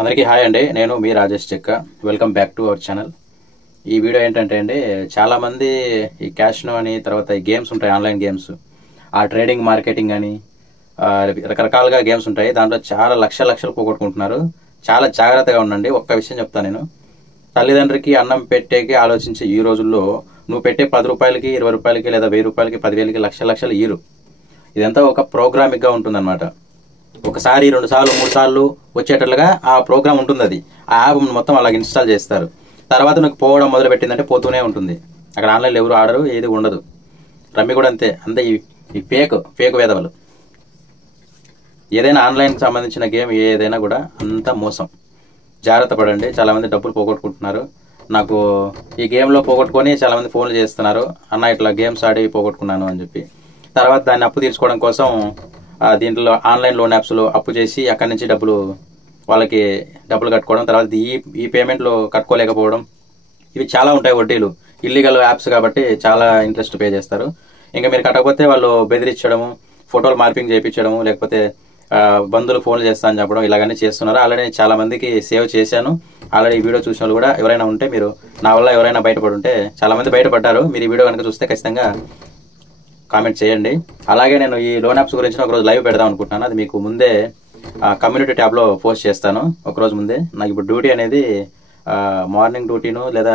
అందరికీ హాయ్ అండి. నేను మీ రాజేష్ చెక్క. Welcome back to our channel. ఈ వీడియో ఏంటంటే అండి, చాలామంది ఈ క్యాష్నో అని, తర్వాత ఈ గేమ్స్ ఉంటాయి, ఆన్లైన్ గేమ్స్, ఆ ట్రేడింగ్ మార్కెటింగ్ అని రకరకాలుగా గేమ్స్ ఉంటాయి. దాంట్లో చాలా లక్షలు పోగొట్టుకుంటున్నారు. చాలా జాగ్రత్తగా ఉండండి. ఒక్క విషయం చెప్తాను నేను. తల్లిదండ్రికి అన్నం పెట్టేకి ఆలోచించే ఈ రోజుల్లో నువ్వు పెట్టే 10 రూపాయలకి, 20 రూపాయలకి, లేదా 1000 రూపాయలకి, 10,000కి లక్షలు ఈరు. ఇదంతా ఒక ప్రోగ్రామిక్గా ఉంటుందన్నమాట. ఒకసారి 2 సార్లు 3 సార్లు వచ్చేటట్లుగా ఆ ప్రోగ్రామ్ ఉంటుంది. అది ఆ యాప్ మొత్తం అలాగ ఇన్స్టాల్ చేస్తారు. తర్వాత నాకు పోవడం మొదలు పెట్టిందంటే పోతూనే ఉంటుంది. అక్కడ ఆన్లైన్లో ఎవరు ఆడరు, ఏది ఉండదు. రమ్మి కూడా అంతే ఈ ఫేక్ వేదవలు. ఏదైనా ఆన్లైన్కి సంబంధించిన గేమ్ ఏదైనా కూడా అంతా మోసం. జాగ్రత్త పడండి. చాలామంది డబ్బులు పోగొట్టుకుంటున్నారు. నాకు ఈ గేమ్లో పోగొట్టుకొని చాలామంది ఫోన్లు చేస్తున్నారు, అన్న ఇట్లా గేమ్స్ ఆడి పోగొట్టుకున్నాను అని చెప్పి. తర్వాత దాన్ని అప్పు తీర్చుకోవడం కోసం దీంట్లో ఆన్లైన్ లోన్ యాప్స్లో అప్పు చేసి అక్కడి నుంచి వాళ్ళకి డబ్బులు కట్టుకోవడం, తర్వాత ఈ పేమెంట్లు కట్టుకోలేకపోవడం, ఇవి చాలా ఉంటాయి. వడ్డీలు ఇల్లీగల్ యాప్స్ కాబట్టి చాలా ఇంట్రెస్ట్ పే చేస్తారు. ఇంకా మీరు కట్టకపోతే వాళ్ళు బెదిరించడము, ఫోటోలు మార్పింగ్ చేయించడము, లేకపోతే బంధువులు ఫోన్లు చేస్తా అని చెప్పడం, ఇలాగనే చేస్తున్నారు. ఆల్రెడీ నేను చాలా మందికి సేవ్ చేశాను. ఆల్రెడీ ఈ వీడియో చూసిన వాళ్ళు కూడా ఎవరైనా ఉంటే, మీరు నా వల్ల ఎవరైనా బయటపడి ఉంటే, చాలా మంది బయటపడ్డారు. మీరు ఈ వీడియో కనుక చూస్తే ఖచ్చితంగా కామెంట్ చేయండి. అలాగే నేను ఈ లోన్ యాప్స్ గురించి ఒకరోజు లైవ్ పెడదాం అనుకుంటున్నాను. అది మీకు ముందే కమ్యూనిటీ ట్యాబ్లో పోస్ట్ చేస్తాను ఒకరోజు ముందే. నాకు ఇప్పుడు డ్యూటీ అనేది మార్నింగ్ డ్యూటీను లేదా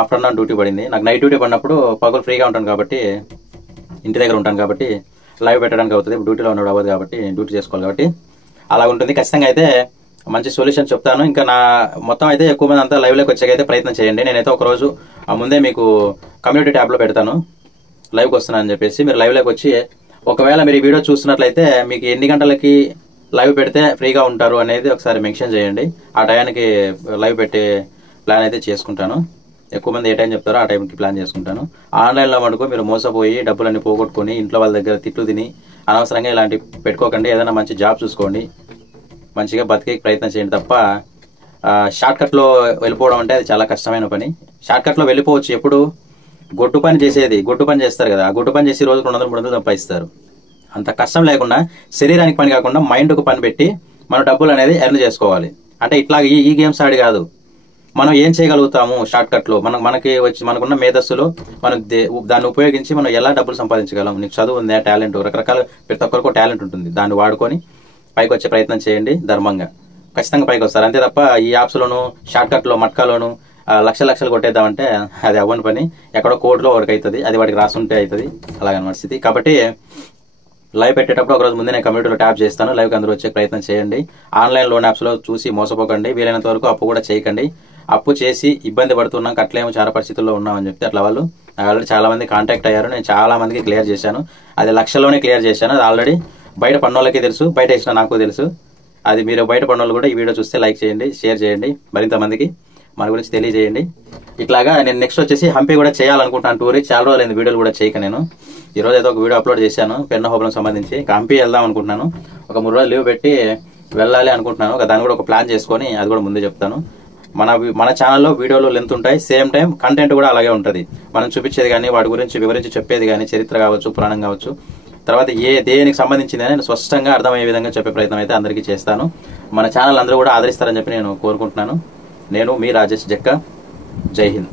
ఆఫ్టర్నూన్ డ్యూటీ పడింది. నాకు నైట్ డ్యూటీ పడినప్పుడు పగలు ఫ్రీగా ఉంటాను కాబట్టి, ఇంటి దగ్గర ఉంటాను కాబట్టి లైవ్ పెట్టడానికి అవుతుంది. ఇప్పుడు డ్యూటీలో ఉన్నాడు అవ్వదు కాబట్టి, డ్యూటీ చేసుకోవాలి కాబట్టి అలా ఉంటుంది. ఖచ్చితంగా అయితే మంచి సొల్యూషన్ చెప్తాను. ఇంకా నా మొత్తం అయితే ఎక్కువ మంది అంతా లైవ్లోకి వచ్చాకైతే ప్రయత్నం చేయండి. నేనైతే ఒకరోజు ముందే మీకు కమ్యూనిటీ ట్యాబ్లో పెడతాను, లైవ్కి వస్తున్నానని చెప్పేసి. మీరు లైవ్లోకి వచ్చి, ఒకవేళ మీరు ఈ వీడియో చూస్తున్నట్లయితే మీకు ఎన్ని గంటలకి లైవ్ పెడితే ఫ్రీగా ఉంటారు అనేది ఒకసారి మెన్షన్ చేయండి. ఆ టైంకి లైవ్ పెట్టే ప్లాన్ అయితే చేసుకుంటాను. ఎక్కువ మంది ఏ టైం చెప్తారో ఆ టైంకి ప్లాన్ చేసుకుంటాను. ఆన్లైన్లో మటుకు మీరు మోసపోయి డబ్బులన్నీ పోగొట్టుకొని ఇంట్లో వాళ్ళ దగ్గర తిట్లు తిని అనవసరంగా ఇలాంటి పెట్టుకోకండి. ఏదైనా మంచి జాబ్ చూసుకోండి, మంచిగా బతికే ప్రయత్నం చేయండి. తప్ప షార్ట్కట్లో వెళ్ళిపోవడం అంటే అది చాలా కష్టమైన పని. షార్ట్కట్లో వెళ్ళిపోవచ్చు. ఎప్పుడు గొడ్డు పని చేస్తారు కదా, ఆ గొడ్డు పని చేసి రోజుకు 200-300 సంపాదిస్తారు. అంత కష్టం లేకుండా, శరీరానికి పని కాకుండా మైండ్కు పని పెట్టి మన డబ్బులు అనేది ఎర్న్ చేసుకోవాలి. అంటే ఇట్లా ఈ గేమ్స్ ఆడి కాదు, మనం ఏం చేయగలుగుతాము షార్ట్కట్లో, మనకున్న మేధస్సులో మనం దాన్ని ఉపయోగించి మనం ఎలా డబ్బులు సంపాదించగలం. నీకు చదువు ఉందా, టాలెంట్, రకరకాల ప్రతి ఒక్కరికి టాలెంట్ ఉంటుంది. దాన్ని వాడుకొని పైకి వచ్చే ప్రయత్నం చేయండి. ధర్మంగా ఖచ్చితంగా పైకి వస్తారు. అంతే తప్ప ఈ యాప్స్లోను, షార్ట్కట్లో, మట్కాలోను లక్షలు కొట్టేద్దామంటే అది అవ్వని పని. ఎక్కడో కోర్టులో వాడికి అవుతుంది, అది వాడికి రాసుంటే అవుతుంది. అలాగనమాట స్థితి. కాబట్టి లైవ్ పెట్టేటప్పుడు ఒకరోజు ముందే నేను కమ్యూనిటీలో ట్యాప్ చేస్తాను. లైవ్కి అందరూ వచ్చే ప్రయత్నం చేయండి. ఆన్లైన్ లోన్ యాప్స్లో చూసి మోసపోకండి. వీలైనంత వరకు అప్పు కూడా చేయకండి. అప్పు చేసి ఇబ్బంది పడుతున్నాం, కట్టలేము, చాలా పరిస్థితుల్లో ఉన్నామని చెప్తే అట్లా వాళ్ళు ఆల్రెడీ చాలా మంది కాంటాక్ట్ అయ్యారు. నేను చాలా మందికి క్లియర్ చేశాను. అది లక్షల్లోనే క్లియర్ చేశాను. అది ఆల్రెడీ బయట పన్నోళ్ళకే తెలుసు, బయట వేసిన నాకు తెలుసు. అది మీరు బయట పన్నోళ్ళు కూడా ఈ వీడియో చూస్తే లైక్ చేయండి, షేర్ చేయండి, మరింత మందికి మన గురించి తెలియజేయండి. ఇట్లాగా నేను నెక్స్ట్ వచ్చేసి హంపి కూడా చేయాలనుకుంటాను టూర్. చాలా రోజులైంది వీడియోలు కూడా చేయక. నేను ఈరోజు అయితే ఒక వీడియో అప్లోడ్ చేశాను పెన్న హోబలం సంబంధించి. హంపి వెళ్దాం అనుకుంటున్నాను. ఒక 3 రోజులు లీవ్ పెట్టి వెళ్ళాలి అనుకుంటున్నాను. దాన్ని కూడా ఒక ప్లాన్ చేసుకొని అది కూడా ముందే చెప్తాను. మన ఛానల్లో వీడియోలు లెంత్ ఉంటాయి, సేమ్ టైం కంటెంట్ కూడా అలాగే ఉంటుంది. మనం చూపించేది కానీ, వాటి గురించి వివరించి చెప్పేది కానీ, చరిత్ర కావచ్చు, పురాణం కావచ్చు, తర్వాత దేనికి సంబంధించింది అని స్పష్టంగా అర్థమయ్యే విధంగా చెప్పే ప్రయత్నం అయితే అందరికీ చేస్తాను. మన ఛానల్ అందరూ కూడా ఆదరిస్తారని చెప్పి నేను కోరుకుంటున్నాను. నేను మీ రాజేష్ జక్క. జై హింద్.